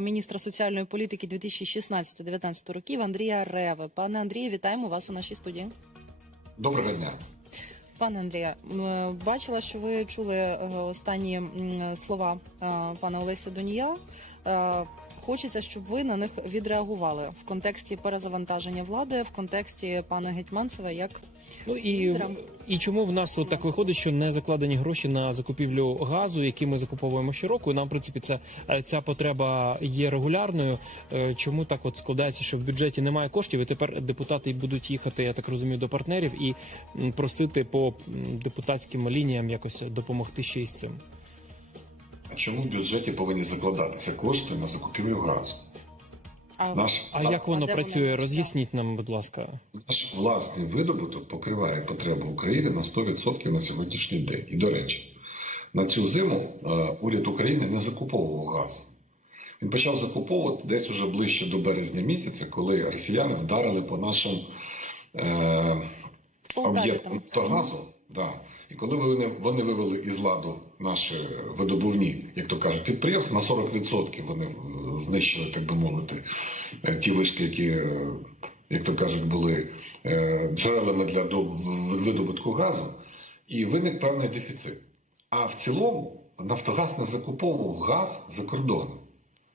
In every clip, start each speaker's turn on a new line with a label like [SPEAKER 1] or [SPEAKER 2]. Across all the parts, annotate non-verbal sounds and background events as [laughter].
[SPEAKER 1] міністра соціальної політики 2016-2019 років Андрія Реви. Пане Андрію, вітаємо вас у нашій студії.
[SPEAKER 2] Доброго дня.
[SPEAKER 1] Пане Андрія, бачила, що ви чули е, останні слова е, пана Олеся Донія. Е, Хочеться, щоб ви на них відреагували в контексті перезавантаження влади, в контексті пана Гетьманцева як
[SPEAKER 3] Ну і, і чому в нас от так виходить, що не закладені гроші на закупівлю газу, який ми закуповуємо щороку. І нам, в принципі, ця, е, ця потреба є регулярною. Е, Чому так от складається, що в бюджеті немає коштів, і тепер депутати будуть їхати, я так розумію, до партнерів і просити по депутатським лініям якось допомогти ще із цим.
[SPEAKER 2] А чому в бюджеті повинні закладатися кошти на закупівлю газу?
[SPEAKER 1] А,
[SPEAKER 2] Наш,
[SPEAKER 3] А як воно працює? Роз'ясніть нам, будь ласка.
[SPEAKER 2] наш власний видобуток покриває потреби України на 100% на сьогоднішній день. І до речі, на цю зиму е, уряд України не закуповував газ. Він почав закуповувати десь уже ближче до березня місяця, коли росіяни вдарили по нашим е, об'єктам
[SPEAKER 1] там.
[SPEAKER 2] Нафтогазу. Да. І коли вони, вони вивели із ладу наші видобувні, як то кажуть, підприємства, на 40% вони е, знищили, так би мовити, е, ті вишки, які, е, як то кажуть, були джерелами для видобутку газу, і виник певний дефіцит. А в цілому Нафтогаз не закуповував газ за кордоном.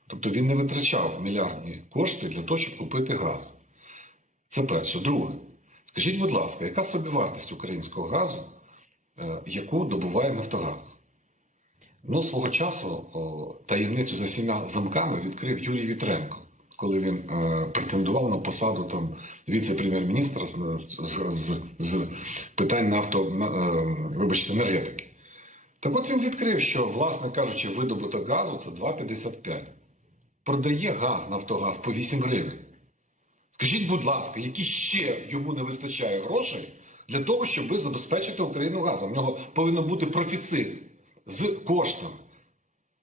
[SPEAKER 2] Тобто він не витрачав мільярдні кошти для того, щоб купити газ. Це перше. Друге, скажіть, будь ласка, яка собівартість українського газу, е, яку добуває Нафтогаз? Ну, свого часу таємницю за сіма замками відкрив Юрій Вітренко, коли він е, претендував на посаду там віце-прем'єр-міністра з, з, з, з питань нафто, на, е, вибачте, енергетики. Так от він відкрив, що, власне кажучи, видобуток газу це 2,55. Продає газ Нафтогаз по 8 гривень. Скажіть, будь ласка, які ще йому не вистачає грошей для того, щоб забезпечити Україну газом? У нього повинен бути профіцит з коштом.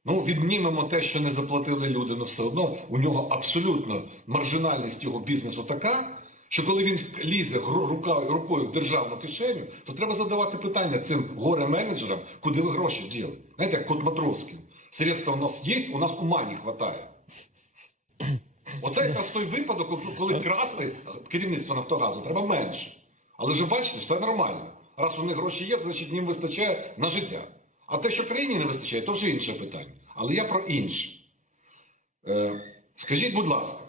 [SPEAKER 2] Ну, віднімемо те, що не заплатили люди, але все одно у нього абсолютно маржинальність його бізнесу така, що коли він лізе рукою в державну кишеню, то треба задавати питання цим горе-менеджерам, куди ви гроші діли. Знаєте, як Кот Матровський. Средства у нас є, у нас ума не вистачає. Оце якраз той випадок, коли красти керівництво Нафтогазу треба менше. Але ж бачите, все нормально. Раз у них гроші є, значить їм вистачає на життя. А те, що країні не вистачає, то вже інше питання. Але я про інше. Е, скажіть, будь ласка,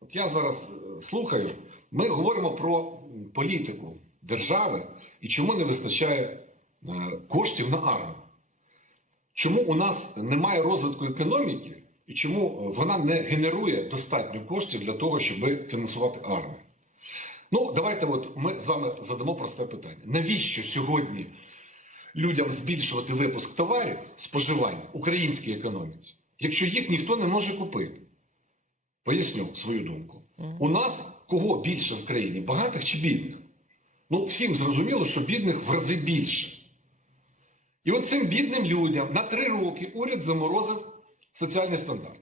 [SPEAKER 2] от я зараз е, слухаю, ми говоримо про політику держави і чому не вистачає е, коштів на армію. Чому у нас немає розвитку економіки і чому е, вона не генерує достатньо коштів для того, щоб фінансувати армію? Ну, давайте от ми з вами задамо просте питання. Навіщо сьогодні людям збільшувати випуск товарів споживання українській економіці, якщо їх ніхто не може купити? Поясню свою думку. У нас кого більше в країні? Багатих чи бідних? Ну, всім зрозуміло, що бідних в рази більше. І от цим бідним людям на три роки уряд заморозив соціальний стандарт.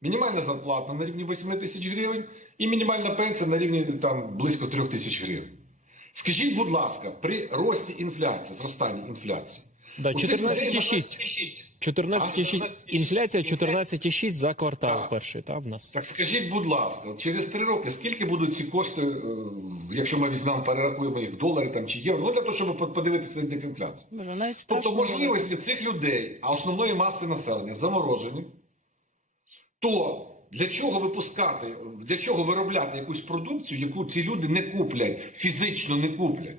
[SPEAKER 2] Мінімальна зарплата на рівні 8 тисяч гривень і мінімальна пенсія на рівні там, близько 3 тисяч гривень. Скажіть, будь ласка, при рості інфляції, зростанні інфляції.
[SPEAKER 3] Да,
[SPEAKER 2] у цих людей
[SPEAKER 3] 14,6. 14,6. Інфляція 14,6 за квартал
[SPEAKER 2] Так.
[SPEAKER 3] перший, та в нас.
[SPEAKER 2] Так скажіть, будь ласка, через три роки скільки будуть ці кошти, е, якщо ми візьмемо, перерахуємо їх в долари там, чи євро, ну для того, щоб подивитися на індекс інфляції. Тобто можливості цих людей, а основної маси населення заморожені, то для чого випускати, для чого виробляти якусь продукцію, яку ці люди не куплять, фізично не куплять?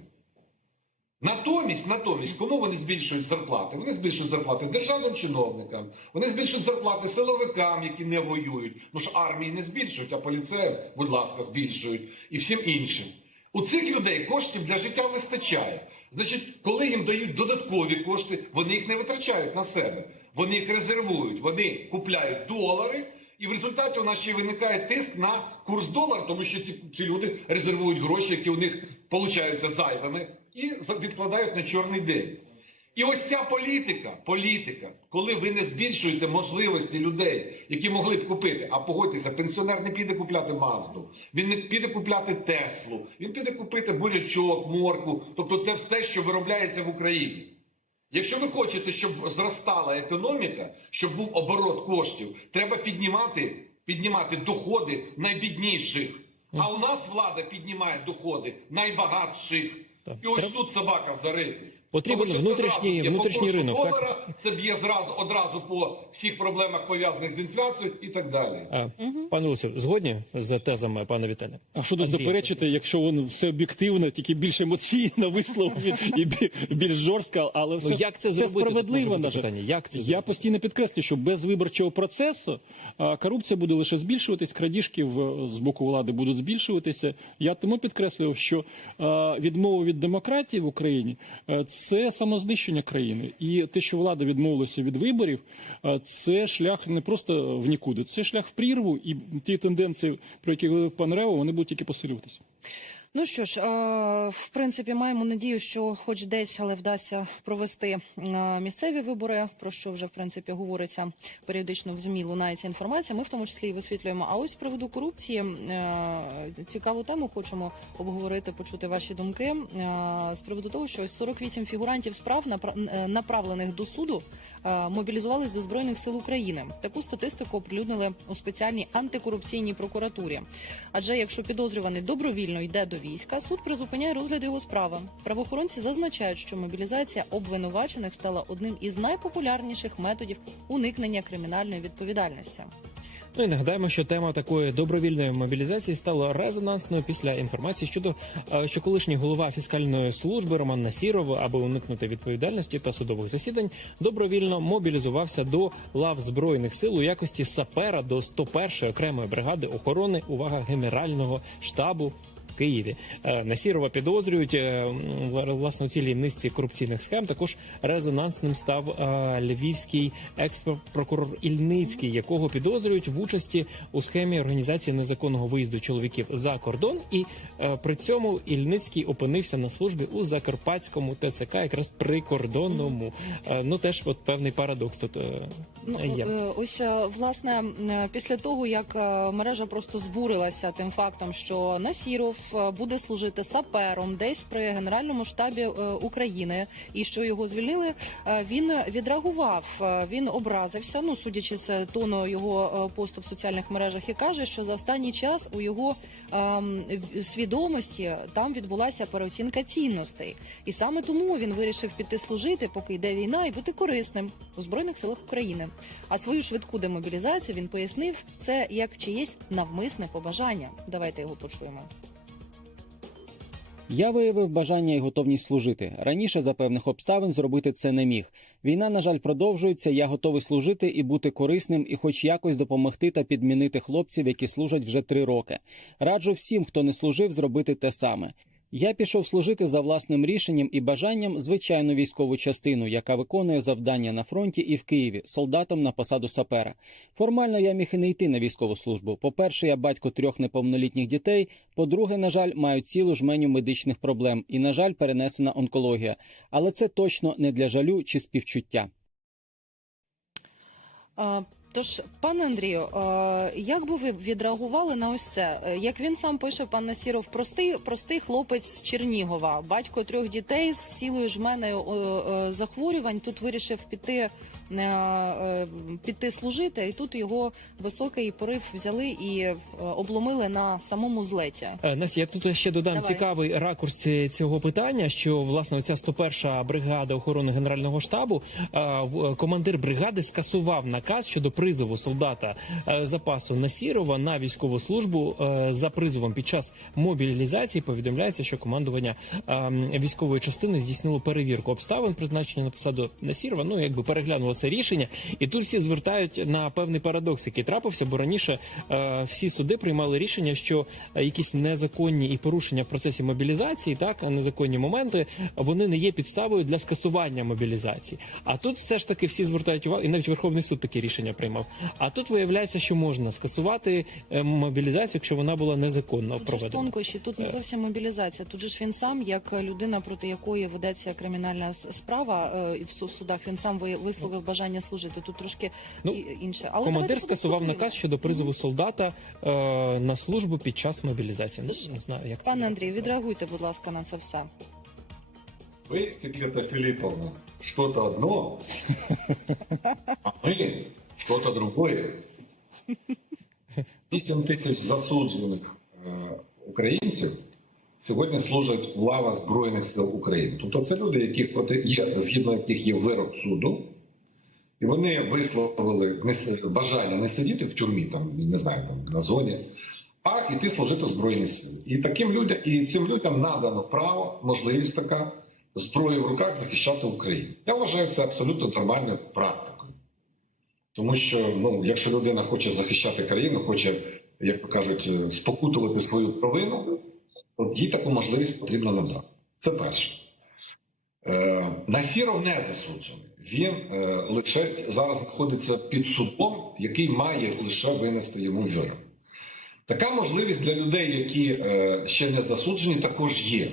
[SPEAKER 2] Натомість, натомість, кому вони збільшують зарплати? Вони збільшують зарплати державним чиновникам, вони збільшують зарплати силовикам, які не воюють. Ну ж армії не збільшують, а поліцеям, будь ласка, збільшують і всім іншим. У цих людей коштів для життя вистачає. Значить, коли їм дають додаткові кошти, вони їх не витрачають на себе. Вони їх резервують, вони купляють долари, і в результаті у нас ще виникає тиск на курс долара, тому що ці, ці люди резервують гроші, які у них получаються зайвими, і відкладають на чорний день. І ось ця політика, політика, коли ви не збільшуєте можливості людей, які могли б купити, а погодьтеся, пенсіонер не піде купляти Мазду, він не піде купляти Теслу, він піде купити бурячок, морку, тобто те все, що виробляється в Україні. Якщо ви хочете, щоб зростала економіка, щоб був оборот коштів, треба піднімати, піднімати доходи найбідніших. А у нас влада піднімає доходи найбагатших.
[SPEAKER 3] Так.
[SPEAKER 2] І ось тут собака зарита.
[SPEAKER 3] Потрібен
[SPEAKER 2] Тому
[SPEAKER 3] внутрішній-
[SPEAKER 2] зразу
[SPEAKER 3] внутрішній ринок, так?
[SPEAKER 2] Це б'є зразу одразу по всіх проблемах пов'язаних з інфляцією і так далі.
[SPEAKER 3] А, Пане Олексію, згодні з тезами пана Віталія?
[SPEAKER 4] А що тут заперечити, якщо воно все об'єктивно, тільки більш емоційно висловив і більш жорстко, але все,
[SPEAKER 3] Ну, як це
[SPEAKER 4] все
[SPEAKER 3] зробити? Тут
[SPEAKER 4] справедливо. на
[SPEAKER 3] питання. Як це
[SPEAKER 4] Я
[SPEAKER 3] зробити?
[SPEAKER 4] постійно підкреслюю, що без виборчого процесу а, корупція буде лише збільшуватись, крадіжки в, з боку влади будуть збільшуватися. Я тому підкреслював, що а, відмова від демократії в Україні а, це самознищення країни. І те, що влада відмовилася від виборів, це шлях не просто в нікуди, це шлях в прірву, і ті тенденції, про які говорив пан Рево, вони будуть тільки посилюватися.
[SPEAKER 1] Ну що ж, е, в принципі, маємо надію, що хоч десь, але вдасться провести е, місцеві вибори, про що вже в принципі говориться періодично в змі лунає ця інформація. Ми в тому числі і висвітлюємо. А ось з приводу корупції е, цікаву тему хочемо обговорити, почути ваші думки з приводу того, що ось 48 фігурантів справ напра- направлених до суду мобілізувались до збройних сил України. Таку статистику оприлюднили у спеціальній антикорупційній прокуратурі. Адже якщо підозрюваний добровільно йде до війська, суд призупиняє розгляд його справи. Правоохоронці зазначають, що мобілізація обвинувачених стала одним із найпопулярніших методів уникнення кримінальної відповідальності.
[SPEAKER 3] Ну і нагадаємо, що тема такої добровільної мобілізації стала резонансною після інформації щодо е, що колишній голова фіскальної служби Роман Насіров, аби уникнути відповідальності та судових засідань, добровільно мобілізувався до лав збройних сил у якості сапера до 101-ї окремої бригади охорони. Увага генерального штабу. Києві Е, Насірова підозрюють е, власне у цілій низці корупційних схем. Також резонансним став е, львівський екс-прокурор Ільницький, якого підозрюють в участі у схемі організації незаконного виїзду чоловіків за кордон. І при цьому Ільницький опинився на службі у Закарпатському ТЦК, якраз прикордонному. Ну теж от певний парадокс тут
[SPEAKER 1] Ну,
[SPEAKER 3] є.
[SPEAKER 1] ось власне після того, як мережа просто збурилася тим фактом, що Насіров буде служити сапером десь при генеральному штабі е, України, і що його звільнили, е, він відреагував. Е, Він образився. Ну судячи з тону його е, посту в соціальних мережах, і каже, що за останній час у його ем, свідомості там відбулася переоцінка цінностей, і саме тому він вирішив піти служити, поки йде війна, і бути корисним у збройних силах України. А свою швидку демобілізацію він пояснив це як чиєсь навмисне побажання. Давайте його почуємо.
[SPEAKER 5] Я виявив бажання і готовність служити. Раніше за певних обставин зробити це не міг. Війна, на жаль, продовжується. Я готовий служити і бути корисним, і хоч якось допомогти та підмінити хлопців, які служать вже три роки. Раджу всім, хто не служив, зробити те саме. Я пішов служити за власним рішенням і бажанням звичайну військову частину, яка виконує завдання на фронті і в Києві, солдатом на посаду сапера. Формально я міг і не йти на військову службу. По-перше, я батько трьох неповнолітніх дітей. По-друге, на жаль, маю цілу жменю медичних проблем і, на жаль, перенесена онкологія. Але це точно не для жалю чи співчуття.
[SPEAKER 1] Тож, пане Андрію, як би ви відреагували на ось це? Е, Як він сам пише, пан Насіров, простий, простий хлопець з Чернігова, батько трьох дітей з цілою жменою е, захворювань. Тут вирішив піти, е, е, піти служити, і тут його високий порив взяли і обломили на самому злеті.
[SPEAKER 3] Настя, я тут ще додам
[SPEAKER 1] Давай.
[SPEAKER 3] цікавий ракурс цього питання. Що власне оця 101 бригада охорони генерального штабу командир бригади скасував наказ щодо призову солдата е, запасу Насірова на військову службу е, за призовом під час мобілізації. Повідомляється, що командування е, військової частини здійснило перевірку обставин призначення на посаду Насірова. Ну якби переглянуло це рішення, і тут всі звертають на певний парадокс, який трапився, бо раніше всі суди приймали рішення, що якісь незаконні і порушення в процесі мобілізації, так незаконні моменти, вони не є підставою для скасування мобілізації. А тут все ж таки всі звертають увагу, і навіть Верховний суд таке рішення приймав. А тут виявляється, що можна скасувати е, мобілізацію, якщо вона була незаконно
[SPEAKER 1] Тут же ж
[SPEAKER 3] проведена.
[SPEAKER 1] тонкощі, тут не зовсім мобілізація. Тут же ж він сам, як людина, проти якої ведеться кримінальна справа, е, і в су- судах він сам висловив бажання служити. Тут трошки
[SPEAKER 3] Ну,
[SPEAKER 1] інше. Але
[SPEAKER 3] Командир скасував наказ щодо призову солдата е, на службу під час мобілізації. Ну, не знаю, як
[SPEAKER 1] Пане
[SPEAKER 3] буде.
[SPEAKER 1] Андрію, відреагуйте, будь ласка, на це все.
[SPEAKER 2] Вы, Секлета Филипповна, что-то одно, а мы что-то другое. [laughs] 8 тисяч засуджених е, українців сьогодні служать в лавах Збройних сил України. Тобто це люди, яких є, згідно яких є вирок суду, і вони висловили бажання не сидіти в тюрмі, там не знаю, там на зоні, а йти служити в Збройні сили. І таким людям, і цим людям надано право, можливість така зброю в руках захищати Україну. Я вважаю це абсолютно нормальною практикою. Тому що ну, якщо людина хоче захищати країну, хоче, як то кажуть, е, спокутувати свою провину, то їй таку можливість потрібно надати. Це перше. Е, Насіров не засуджений. Він е, лише зараз знаходиться під судом, який має лише винести йому вирок. Така можливість для людей, які е, ще не засуджені, також є.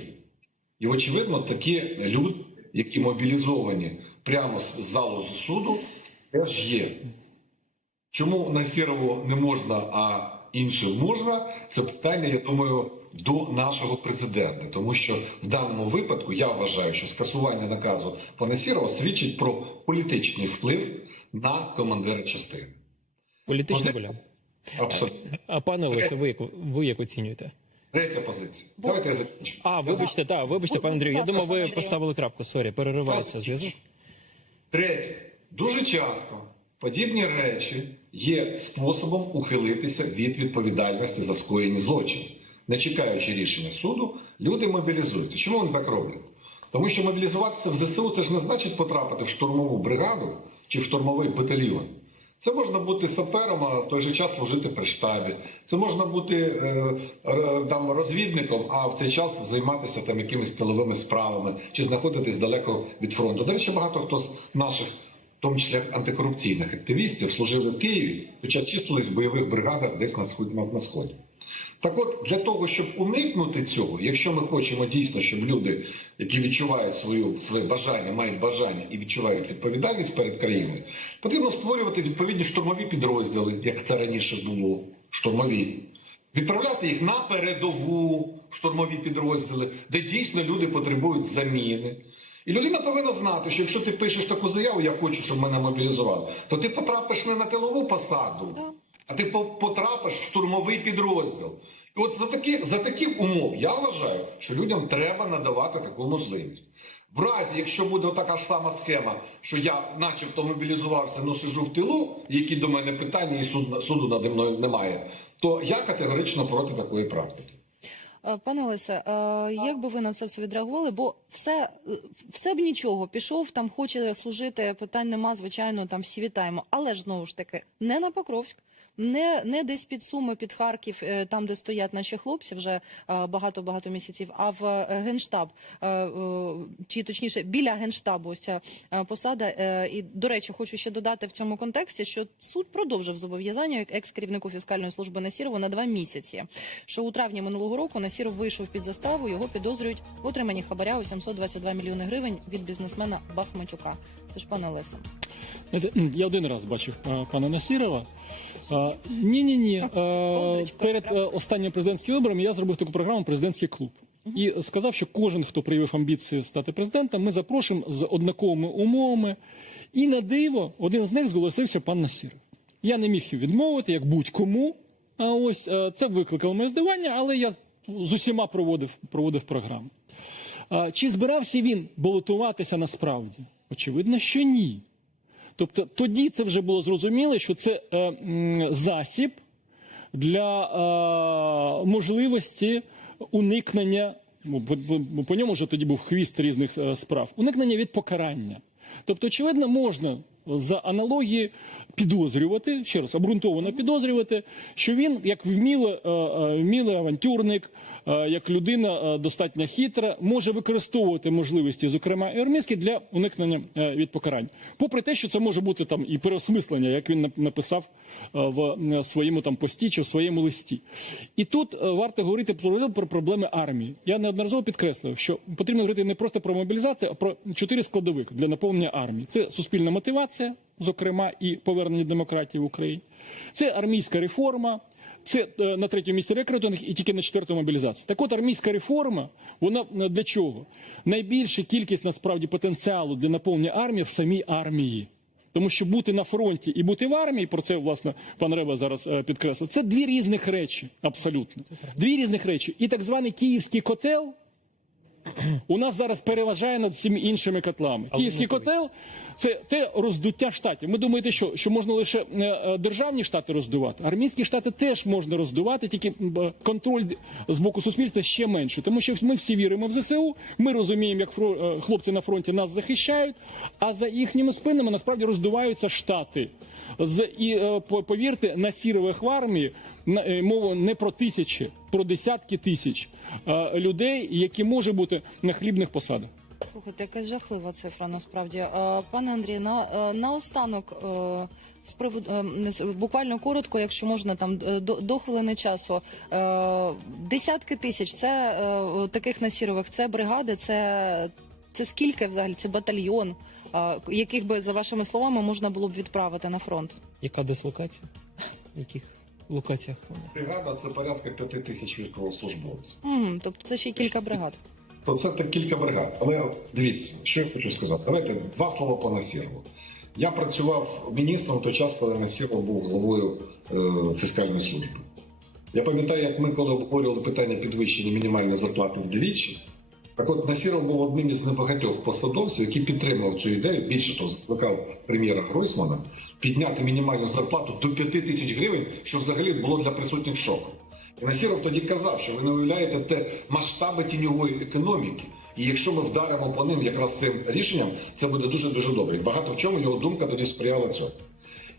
[SPEAKER 2] І, очевидно, такі люди, які мобілізовані прямо з залу суду, теж є. Чому Насірову не можна, а іншим можна? Це питання, я думаю, до нашого президента. Тому що в даному випадку я вважаю, що скасування наказу по Насірову свідчить про політичний вплив на командира частини.
[SPEAKER 3] Політична
[SPEAKER 2] Оце-
[SPEAKER 3] воля.
[SPEAKER 2] Абсолютно.
[SPEAKER 3] А пане Олесе, ви, як- ви як оцінюєте?
[SPEAKER 2] Третя позиція. Давайте я закінчу.
[SPEAKER 3] А, вибачте, так, вибачте, пане Андрію. Я думав, ви поставили крапку. Сорі, переривається зв'язок.
[SPEAKER 2] Третє. Дуже часто подібні речі є способом ухилитися від відповідальності за скоєні злочини. Не чекаючи рішення суду, люди мобілізуються. Чому вони так роблять? Тому що мобілізуватися в ЗСУ це ж не значить потрапити в штурмову бригаду чи в штурмовий батальйон. Це можна бути сапером, а в той же час служити при штабі. Це можна бути е, там розвідником, а в цей час займатися там якимись тиловими справами чи знаходитись далеко від фронту. До речі, багато хто з наших, в тому числі антикорупційних активістів, служили в Києві, хоча числились в бойових бригадах десь на сход на, на сході. Так от, для того, щоб уникнути цього, якщо ми хочемо дійсно, щоб люди, які відчувають свою, своє бажання, мають бажання і відчувають відповідальність перед країною, потрібно створювати відповідні штурмові підрозділи, як це раніше було, штурмові. Відправляти їх на передову штурмові підрозділи, де дійсно люди потребують заміни. І людина повинна знати, що якщо ти пишеш таку заяву, я хочу, щоб мене мобілізували, то ти потрапиш не на тилову посаду, а ти потрапиш в штурмовий підрозділ. І от за такі, за таких умов я вважаю, що людям треба надавати таку можливість. В разі, якщо буде така ж сама схема, що я начебто мобілізувався, але сижу в тилу, які до мене питання і суд, суду наді мною немає, то я категорично проти такої практики.
[SPEAKER 1] Е, Пане Олесе, е, як би ви на це все відреагували? Бо все, все б нічого, пішов, там хоче служити, питань нема, звичайно, там всі вітаємо. Але ж знову ж таки, не на Покровськ, не, не десь під Суми, під Харків, е, там, де стоять наші хлопці вже багато-багато місяців, а в е, Генштаб, е, е, чи точніше біля Генштабу ця е, посада. Е, І, до речі, хочу ще додати в цьому контексті, що суд продовжив зобов'язання екс-керівнику фіскальної служби Насірову на два місяці. Що у травні минулого року Насіров вийшов під заставу, його підозрюють в отриманні хабаря у 722 мільйони гривень від бізнесмена Бахматюка. Тож, пане Олесе,
[SPEAKER 4] Я один раз бачив е, пана Насірова. Ні, ні, ні. Перед е, останнім президентським вибором я зробив таку програму Президентський клуб. І сказав, що кожен, хто проявив амбіції стати президентом, ми запрошуємо з однаковими умовами. І на диво, один з них зголосився пан Насіров. Я не міг відмовити, як будь-кому. А ось е, це викликало моє здивування, але я з усіма проводив, проводив програму. Чи збирався він балотуватися насправді? Очевидно, що ні. Тобто тоді це вже було зрозуміло, що це е, засіб для е, можливості уникнення, бо- по ньому вже тоді був хвіст різних е, справ, уникнення від покарання. Тобто, очевидно, можна за аналогії підозрювати, ще раз обґрунтовано підозрювати, що він як е, е, вмілий авантюрник, е, як людина е, достатньо хитра, може використовувати можливості, зокрема і армійські, для уникнення е, від покарань. Попри те, що це може бути там і переосмислення, як він нап- написав е, в е, своєму там пості чи в своєму листі. І тут е, варто говорити про, про проблеми армії. Я неодноразово підкреслив, що потрібно говорити не просто про мобілізацію, а про чотири складових для наповнення армії: це суспільна мотивація, зокрема, і повернення демократії в Україні. Це армійська реформа, Це е, на третьому місці рекрутинг і тільки на четвертому мобілізація. Так от армійська реформа, вона е, для чого? Найбільша кількість насправді потенціалу для наповнення армії в самій армії. Тому що бути на фронті і бути в армії, про це власне пан Рева зараз е, підкреслив, це дві різних речі, абсолютно. Дві різних речі. І так званий київський котел у нас зараз переважає над всіма іншими котлами. Київський котел це те роздуття штатів. Ми думаєте, що, що можна лише е, е, державні штати роздувати? Армійські штати теж можна роздувати, тільки контроль з боку суспільства ще менше. Тому що ми всі віримо в ЗСУ, ми розуміємо, як фро- е, хлопці на фронті нас захищають, а за їхніми спинами насправді роздуваються штати. З і е, повірте, на сірових в армії е, мова не про тисячі, про десятки тисяч людей, які може бути на хлібних посадах.
[SPEAKER 1] Слухайте, якась жахлива цифра насправді. Пане Андрій, на, е, наостанок з приводу буквально коротко, якщо можна там до, до хвилини часу. Десятки тисяч це таких насірових, це бригади, це, це скільки взагалі? Це батальйон, яких би за вашими словами можна було б відправити на фронт?
[SPEAKER 3] Яка дислокація? В яких локаціях?
[SPEAKER 2] Бригада це порядка п'яти тисяч військовослужбовців.
[SPEAKER 1] М, тобто це ще й кілька бригад.
[SPEAKER 2] То це так кілька бригад. Але дивіться, що я хочу сказати. Давайте два слова по Насірову. Я працював міністром в той час, коли Насіров був главою е, фіскальної служби. Я пам'ятаю, як ми коли обговорювали питання підвищення мінімальної зарплати вдвічі. Так от Насіров був одним із небагатьох посадовців, який підтримував цю ідею. Більше того, закликав прем'єра Гройсмана підняти мінімальну зарплату до 5 тисяч гривень, що взагалі було для присутніх шоком. І Насіров тоді казав, що ви не уявляєте те масштаби тіньової економіки. І якщо ми вдаримо по ним якраз цим рішенням, це буде дуже дуже добре. І Багато в чому його думка тоді сприяла цьому.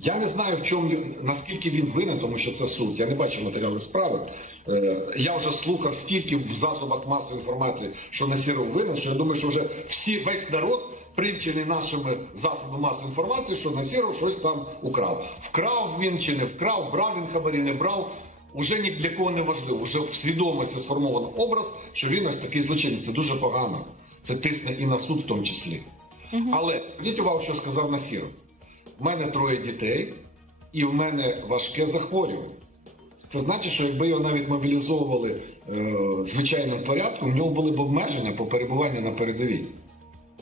[SPEAKER 2] Я не знаю, в чому наскільки він винен, тому що це суд. Я не бачив матеріали справи. Е, я вже слухав стільки в засобах масової інформації, що Насіров винен, що я думаю, що вже всі весь народ привчений нашими засобами масової інформації, що Насіров щось там украв. Вкрав він чи не вкрав, брав він хабарі, не брав. Уже ні для кого не важливо. Уже в свідомості сформовано образ, що він ось такий злочинець. Це дуже погано. Це тисне і на суд в тому числі. Але зверніть увагу, що сказав Насіров. У мене троє дітей, і в мене важке захворювання. Це значить, що якби його навіть мобілізовували е, звичайним порядком, в нього були б обмеження по перебуванню на передовій.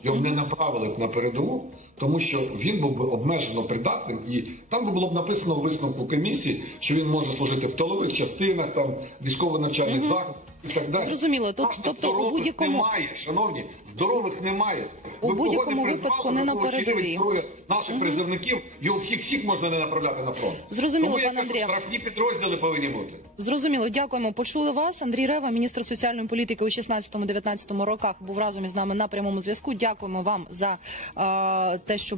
[SPEAKER 2] Його б не направили б на передову, тому що він був би обмежено придатним, і там би було б написано в висновку комісії, що він може служити в тилових частинах, там військово-навчальних закладах і так далі.
[SPEAKER 1] Зрозуміло.
[SPEAKER 2] Просто
[SPEAKER 1] тобто у
[SPEAKER 2] здорових
[SPEAKER 1] будь-якому-
[SPEAKER 2] немає, шановні, здорових немає.
[SPEAKER 1] У будь-якому випадку не на
[SPEAKER 2] враховуючи рівень
[SPEAKER 1] передовій.
[SPEAKER 2] здоров'я наших призовників, його всіх всіх можна не направляти на фронт.
[SPEAKER 1] Зрозуміло,
[SPEAKER 2] Тому я
[SPEAKER 1] пане
[SPEAKER 2] кажу,
[SPEAKER 1] Андрію.
[SPEAKER 2] штрафні підрозділи повинні бути.
[SPEAKER 1] Зрозуміло, дякуємо. Почули вас. Андрій Рева, міністр соціальної політики у 16-19 роках, був разом із нами на прямому зв'язку. Дякуємо вам за е, те, що